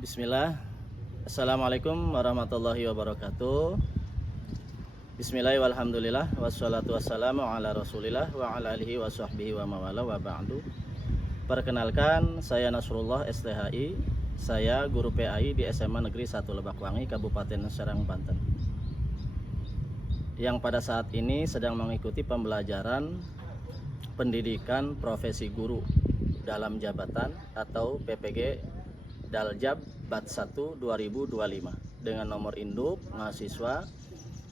Bismillah. Assalamualaikum warahmatullahi wabarakatuh. Bismillah walhamdulillah wassalatu wassalamu ala rasulillah wa ala alihi wa sahbihi wa mawala wa ba'du. Perkenalkan, saya Nasrullah STHI. Saya guru PAI di SMA Negeri 1 Lebakwangi, Kabupaten Serang, Banten, yang pada saat ini sedang mengikuti pembelajaran pendidikan profesi guru dalam jabatan atau PPG Daljab Bat 1 2025 dengan nomor induk mahasiswa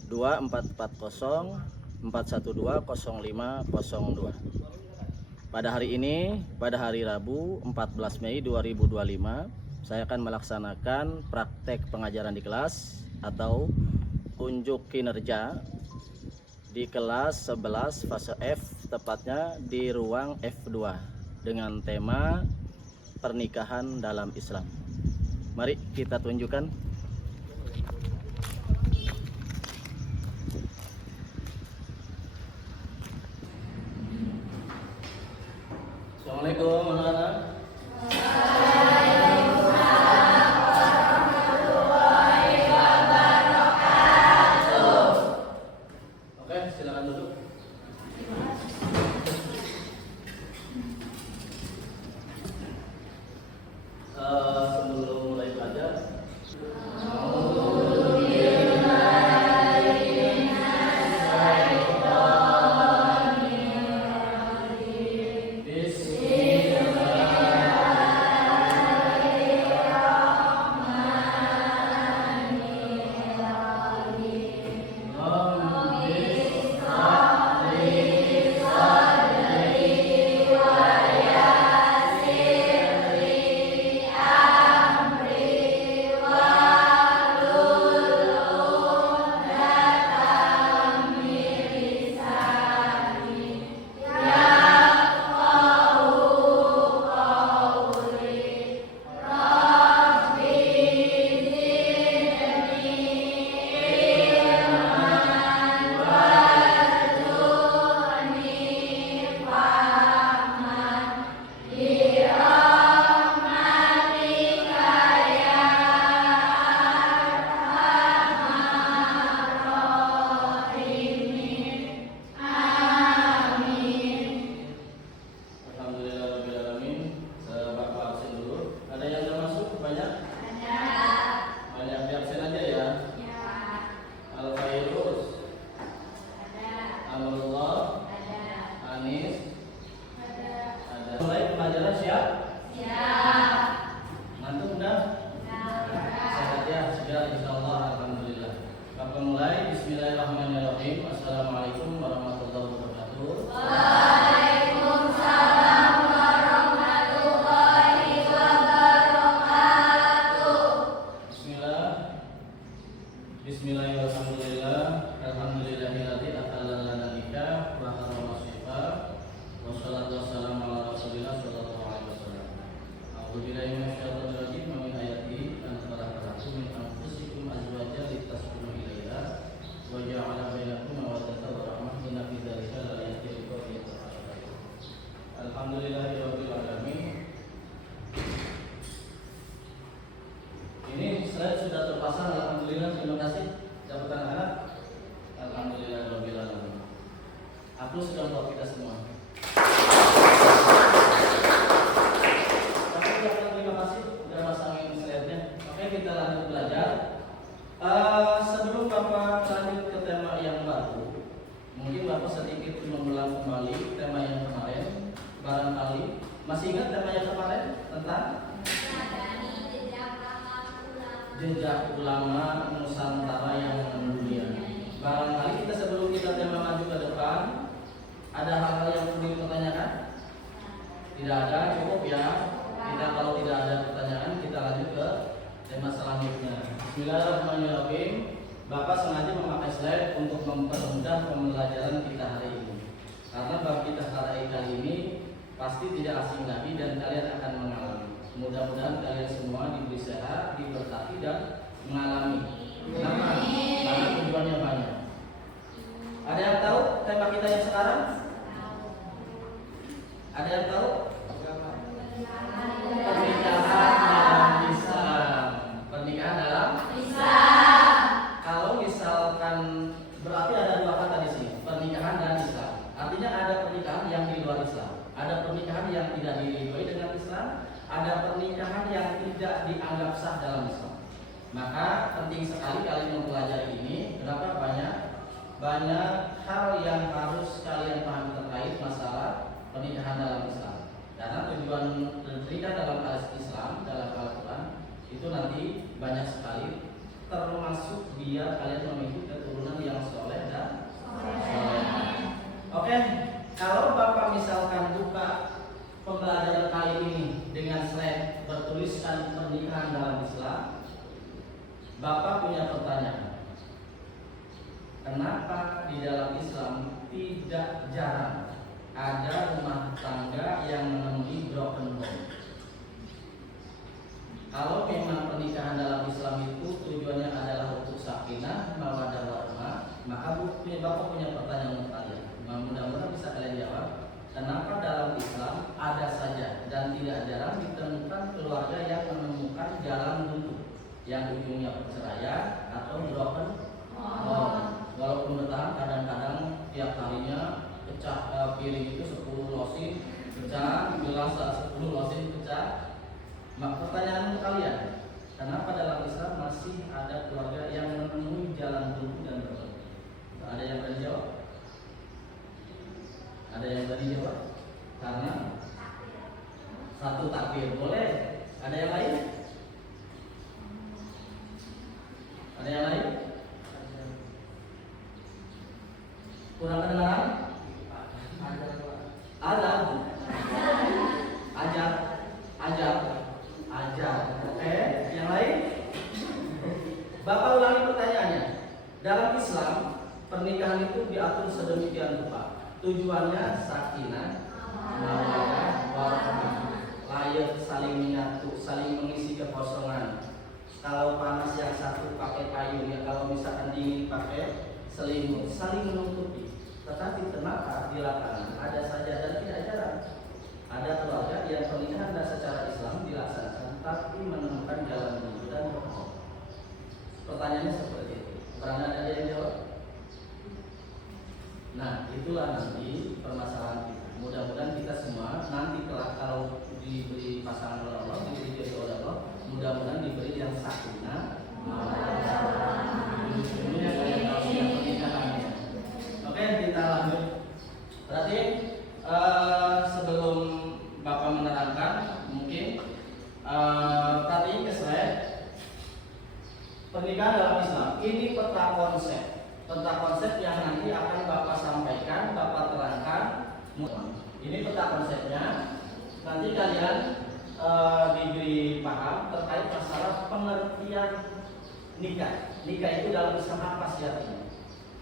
244041200502. Pada hari ini, pada hari Rabu 14 Mei 2025, saya akan melaksanakan praktek pengajaran di kelas atau unjuk kinerja di kelas 11 fase F, tepatnya di ruang F2 dengan tema pernikahan dalam Islam. Mari kita tunjukkan. Assalamualaikum anak-anak. Oke, silakan duduk. Sebelum mulai belajar, mulai pelajaran siap? Siap. Ngantuk udah? Sehat ya, segera insyaallah, alhamdulillah. Bapak mulai, bismillahirrahmanirrahim. Assalamualaikum warahmatullahi wabarakatuh. Waalaikumsalam warahmatullahi wabarakatuh. Bismillah. Bismillahirrahmanirrahim. Alhamdulillahilladzi ahallana nikah wa harrama shifaa. Wassalatu wassalamu ala rasulillah sallallahu alaihi wasallam. A'udzubillahi minasyaitonir rajim. Wa min ayatihi an khalaqakum min anfusikum azwajan litaskunu ilaiha wa ja'ala bainakum mawaddatan wa rahmah. Inna fi dzalika laayatin liqaumin yatafakkarun. Alhamdulillahirabbil alamin. Ini slide sudah terpasang, alhamdulillah, terima kasih. Dapat anak-anak. Alhamdulillahirabbil alamin. Aku sudah tahu kita semua. Kita lanjut belajar. Sebelum Bapak lanjut ke tema yang baru, mungkin Bapak sedikit mengulang kembali tema yang kemarin. Barangkali masih ingat tema yang kemarin tentang jejak ulama Nusantara yang mendunia. Barangkali kita sebelum kita tema maju ke depan, ada hal-hal yang perlu dipertanyakan? Tidak ada, cukup ya. Kita kalau tidak ada pertanyaan, kita lanjut ke tema selanjutnya. Bismillahirrahmanirrahim. Bapak sengaja memakai slide untuk mempermudah pembelajaran kita hari ini, karena bab kita kali ini pasti tidak asing lagi dan kalian akan mengalami. Mudah-mudahan kalian semua diberi sehat, diberkati dan mengalami. Kenapa? Karena tujuannya banyak. Ada yang tahu tema kita yang sekarang? Ada yang tahu? Pernikahan dalam Islam. pernikahan yang di luar Islam. Ada pernikahan yang tidak diridhoi dengan Islam, ada pernikahan yang tidak dianggap sah dalam Islam. Maka penting sekali kalian mempelajari ini. Kenapa? Banyak hal yang harus kalian pahami terkait masalah pernikahan dalam Islam. Karena tujuan pernikahan dalam Islam, dalam Al-Quran itu nanti banyak sekali, termasuk biar kalian memiliki keturunan yang soleh dan soleh. Oke, kalau Bapak misalkan buka pembelajaran kali ini dengan slide bertuliskan pernikahan dalam Islam, Bapak punya pertanyaan. Kenapa di dalam Islam tidak jarang ada rumah tangga yang menemui broken home? Kalau memang pernikahan dalam Islam itu tujuannya adalah untuk sakinah, mawaddah warahmah, maka Bapak punya pertanyaan untuk kalian. Mudah-mudahan bisa kalian jawab. Kenapa dalam Islam ada saja dan tidak jarang ditemukan keluarga yang menemukan jalan buntu, yang ujungnya perceraian atau broken home? Walaupun bertahan, kadang-kadang tiap harinya pecah piring itu 10 losin pecah, gelas 10 losin pecah. Pertanyaan untuk kalian, kenapa dalam Islam masih ada keluarga yang menemui jalan buntu dan bertobat? Ada yang berani jawab? Ada yang berani jawab? Karena satu takbir boleh. Ada yang lain? Ada yang lain? Kurang kedengaran? Ajar. Oke, yang lain? Bapak ulangi pertanyaannya. Dalam Islam, pernikahan itu diatur sedemikian rupa. Tujuannya sakinah, mawaddah warahmah, layak saling menyatu, saling mengisi kekosongan. Kalau panas yang satu pakai payung, ya kalau misalkan dingin pakai selimut, saling menutupi. Tetapi kenapa di lapangan ada saja dan tidak jarang ada keluarga yang pernikahan dan secara Islam dilaksanakan tapi menemukan jalan buntu dan berbohong? Pertanyaannya seperti itu. Pernah ada yang jawab? Nah, itulah nanti permasalahan kita. Mudah-mudahan kita semua nanti kalau diberi pasangan oleh Allah, diberi jodoh oleh Allah, mudah-mudahan diberi yang sakinah, dunia kayak tausiah pernikahannya. Oke, kita lanjut. Berarti sebelum Bapak menerangkan, mungkin tadi ke slide pernikahan dalam Islam. Ini peta konsep yang nanti akan Bapak sampaikan, Bapak terangkan. Ini peta konsepnya. Nanti kalian diberi paham terkait masalah pengertian nikah. Nikah itu dalam Islam apa sih artinya?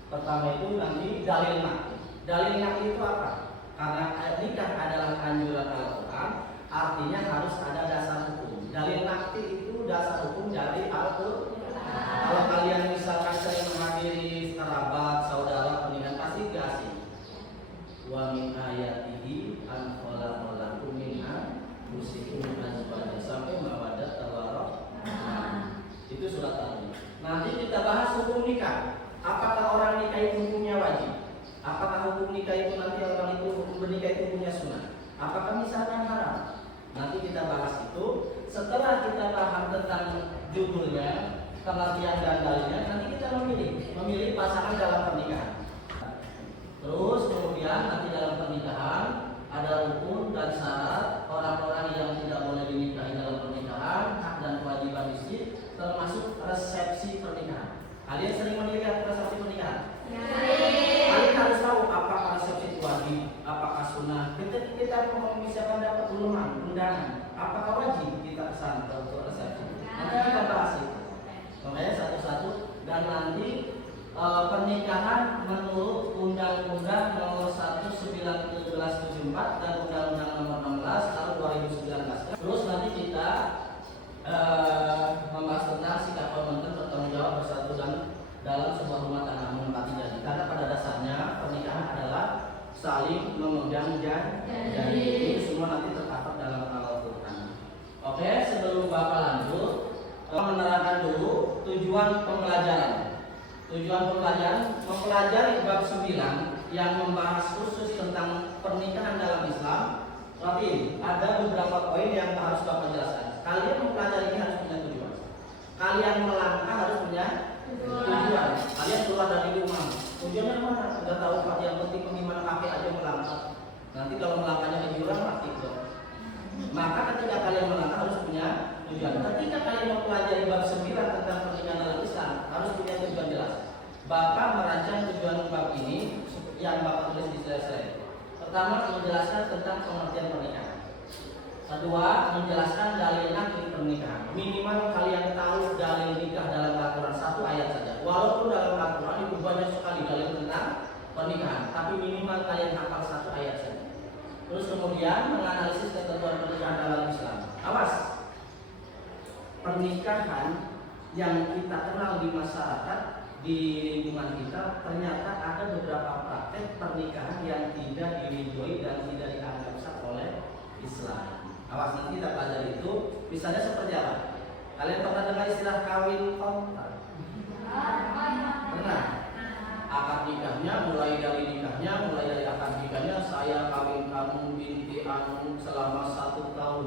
Pertama itu nanti dalil nakli. Dalil nakli itu apa? Karena nikah adalah anjuran Al-Quran, artinya harus ada dasar hukum. Dalil nakli itu dasar hukum dari Al-Quran. Kalau kalian misalkan sering menghadiri kerabat, saudara, pernikahan, pasti gak asing. Wa min ayatihi an khalaqa lakum min anfusikum azwajan sampai mawaddah warahmah. Itu surat tadi. Nanti kita bahas hukum nikah. Apakah orang nikah itu hukumnya wajib? Apakah hukum nikah itu nanti orang itu bernikah itu hukumnya sunnah? Apakah misalkan haram? Nanti kita bahas itu. Setelah kita paham tentang judulnya, pengertian dan dalilnya, nanti kita memilih pasangan dalam pernikahan. Terus kemudian nanti dalam pernikahan ada rukun dan syarat orang-orang yang tidak boleh dinikahi dalam pernikahan, hak dan kewajiban istri, termasuk resepsi pernikahan. Kalian sering melihat resepsi pernikahan? Kalian harus tahu apakah resepsi itu wajib, apakah sunnah. Ketika kita misalkan dapat undangan, apakah wajib kita kesana untuk resepsi? Nanti kita bahas itu. Makanya satu-satu. Dan nanti pernikahan menurut Undang-Undang Nomor 1 1974 dan Undang-Undang Nomor 16 Tahun 2019. Terus nanti kita membahas tentang sikap pemimpin bertanggung jawab bersatu dan dalam sebuah rumah tangga menempati janji. Karena pada dasarnya pernikahan adalah saling memegang janji. Itu semua nanti terdapat dalam Al-Quran. Oke, sebelum Bapak lanjut, menerangkan dulu tujuan pembelajaran. Tujuan pembelajaran mempelajari bab 9 yang membahas khusus tentang pernikahan dalam Islam, berarti ada beberapa poin yang harus Bapak jelaskan. Kalian mempelajari ini harus punya tujuan. Kalian melangkah harus punya tujuan. Kalian keluar dari rumah, tujuannya mana? Sudah tahu Pak, yang penting bagaimana kaki aja melangkah. Nanti kalau melangkahnya ke jurang mati dong. Maka ketika kalian melangkah harus punya tujuan. Ketika kalian mempelajari bab 9 tentang pernikahan dalam Islam, harus punya tujuan jelas. Bapak merancang tujuan bab ini yang Bapak tulis di slide. Pertama, menjelaskan tentang pengertian pernikahan. Kedua, menjelaskan dalil nakil pernikahan. Minimal kalian tahu dalil nikah dalam Al-Quran 1 ayat saja. Walaupun dalam Al-Quran itu banyak sekali dalil tentang pernikahan, tapi minimal kalian hafal 1 ayat saja. Terus kemudian menganalisis ketentuan pernikahan dalam Islam. Awas, pernikahan yang kita kenal di masyarakat, di lingkungan kita, ternyata ada beberapa praktek pernikahan yang tidak diridhoi dan tidak dianggap sah oleh Islam. Awas, nanti kita pelajari itu. Misalnya seperti apa? Kalian pernah dengar istilah kawin kontrak? Pernah? Akad nikahnya, mulai dari akad nikahnya, saya kawin kamu binti anu selama 1 tahun,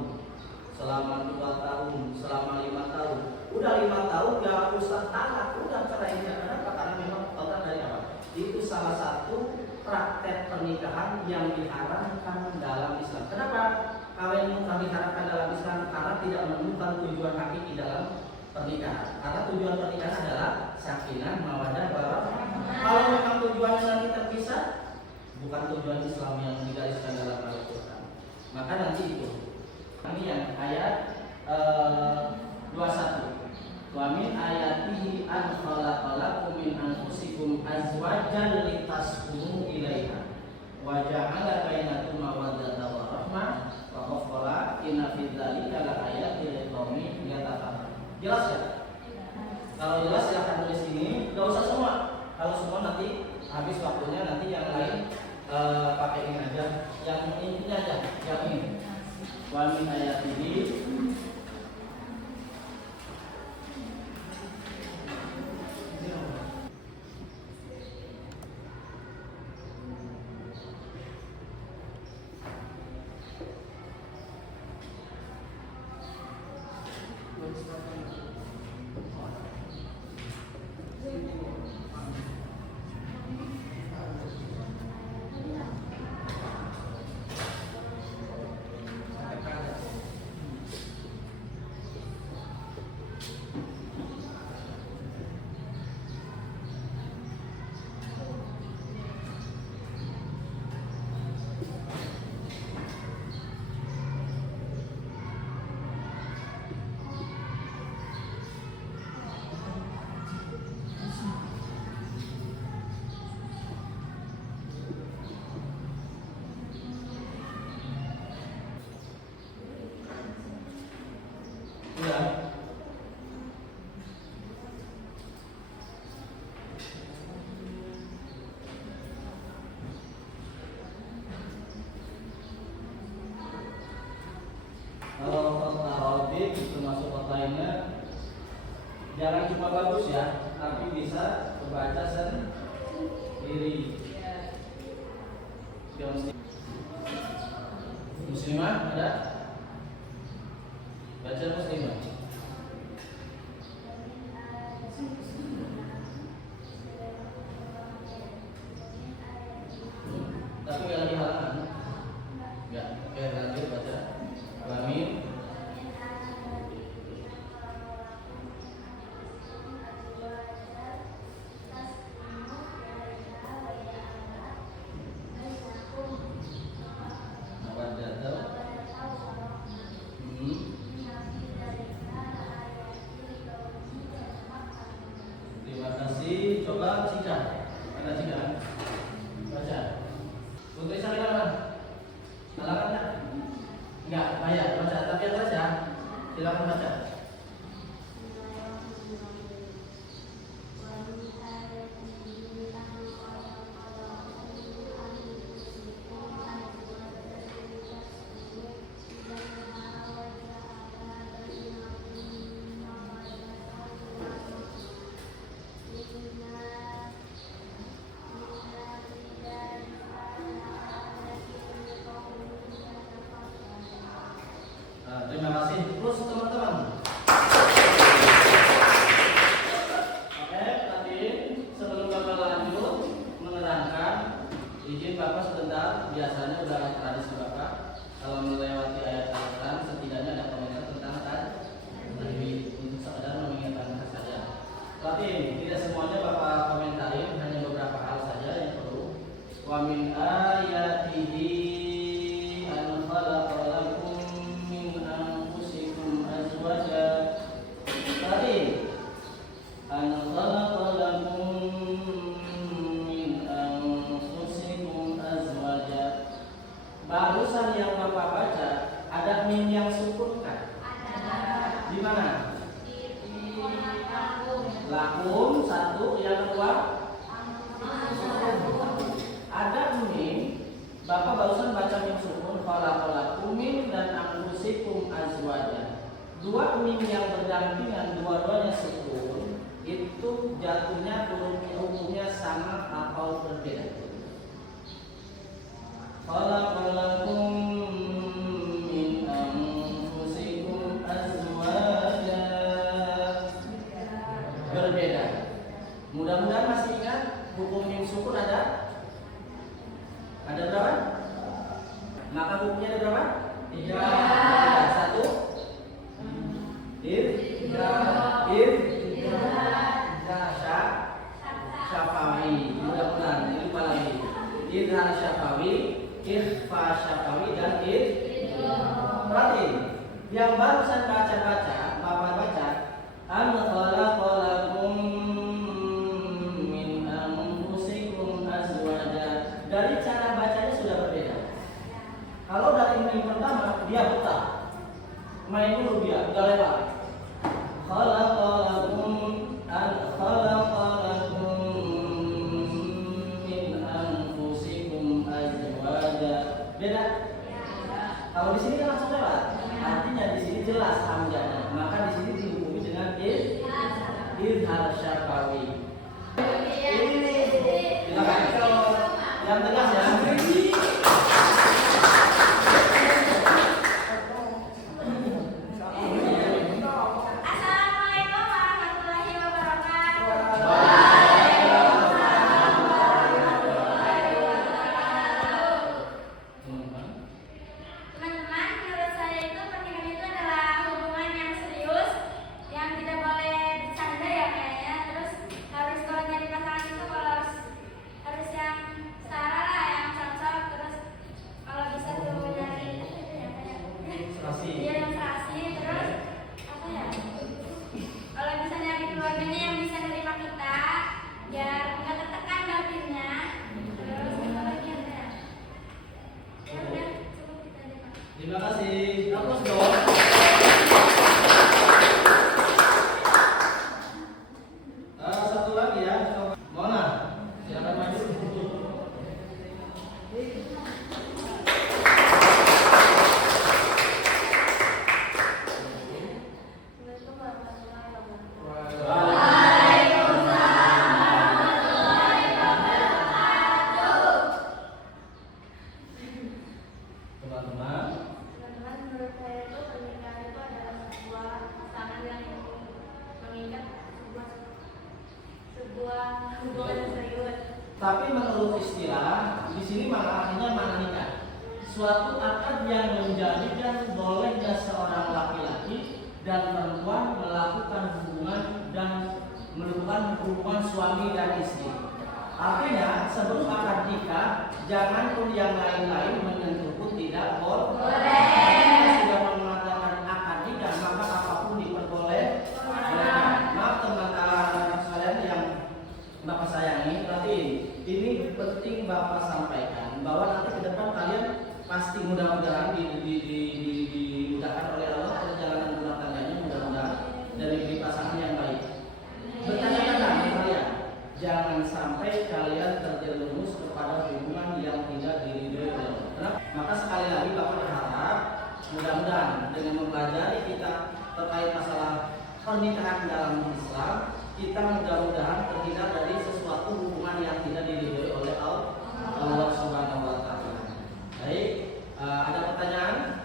selama 2 tahun, selama 5 tahun. Udah 5 tahun gak usah talak, udah cerainya. Kenapa? Karena memang kontrak dari apa? Itu salah satu praktek pernikahan yang diharamkan dalam Islam. Kenapa? Kawin mutlak diharamkan dalam Islam karena tidak menemukan tujuan hakiki dalam pernikahan. Karena tujuan pernikahan adalah sakinah, mawaddah, warahmah. Kalau memang tujuannya nanti terpisah, bukan tujuan Islam yang digariskan dalam Al-Quran. Maka nanti itu. Ini yang ayat 21. Wa min ayatihi an khalaqalakum min anfusikum azwajan litaskunu ilaiha wa ja'ala bainakum mawaddatan wa rahmah wa qala inna fi dzalika laayatin liqaumin yatafakkarun. Jelas ya? Kalau jelas silahkan tulis ini, enggak usah semua. Kalau semua nanti habis waktunya, nanti yang lain pakai ini aja, yang ini aja, yang ini. Wa min ayatihi jangan cuma bagus ya, tapi bisa membaca sendiri. Muslimah ada? Baca muslimah. Tapi nggak lagi halaman. Nggak, oke lanjut baca. Amin. Terima kasih. Coba Cika, ada Cika? Baca. Untuk Islam mana? Halaman tak? Enggak, bayar baca. Tapi yang baca, silakan baca. biasanya udah tradisi Bapak kalau melewati ayat Al-Quran setidaknya ada komentar tentang tajwid untuk sekedar mengingatkan saja. Tapi tidak semuanya Bapak komentarin, hanya beberapa hal saja yang perlu. Wa min ayatihi an khalaqa lakum min anfusikum azwaja. Tadi an khalaqa lakum min anfusikum azwaja. Barusan yang Bapak baca ada min yang sukun kan? Ada. Di mana? Lakum satu, yang kedua ada min. Bapak barusan baca min sukun, khalaqalakum min dan anfusikum azwaja. Dua min yang berdampingan, dua-duanya sukun, itu jatuhnya hukumnya sama atau berbeda? Khalaqalakum min anfusikum azwaja. Berbeda. Mudah-mudahan masih ingat hukum min sukun ada? Ada berapa? Maka hukumnya ada berapa? 3. Satu. Syafawi. Mudah-mudahan ini lupa lagi. Idhar syafawi, ikhfa syafawi dan berarti yang barusan baca Bapak baca an khalaqalakum min anfusikum azwaja. Dari cara bacanya sudah berbeda. Kalau dari ini pertama dia buta, main dulu dia udah lewat. Khalaqalakum an khalaqalakum min anfusikum azwaja. Beda. Kalau di sini kan langsung lewat. Artinya di sini jelas hamzahnya. Maka di sini dihukumi dengan idhar syafawi. Ini silakan kalau yang tegas ya. Terima kasih. Hapus dong. Satu lagi ya. Mona, silakan maju. Tapi menurut istilah di sini maknanya mana nikah? Suatu akad yang menjadikan bolehnya seorang laki-laki dan perempuan melakukan hubungan suami dan istri. Artinya sebelum akad nikah jangan pun yang lain-lain menyentuh pun tidak boleh. Kita sudah mengatakan akad nikah maka apapun diperbolehkan. Maaf teman-teman sekalian yang Bapak sayangi, tapi ini penting Bapak sampaikan bahwa nanti ke depan kalian pasti mudah-mudahan dimudahkan oleh Allah perjalanan rumah tangganya, mudah-mudahan dan diberi pasangan yang baik. Bertanya-tanya kalian, jangan sampai kalian terjerumus kepada hubungan yang tidak diridhoi oleh Allah. Maka sekali lagi Bapak berharap mudah-mudahan dengan mempelajari kita terkait masalah pernikahan dalam Islam, kita mudah-mudahan terhindar dari sesuatu hubungan yang tidak diridhoi oleh Allah Subhanahu wa taala. Baik, ada pertanyaan?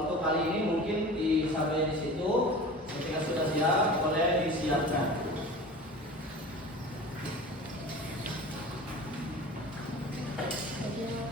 Untuk kali ini mungkin sampai di situ. Ketika sudah siap, boleh disiapkan. Jadi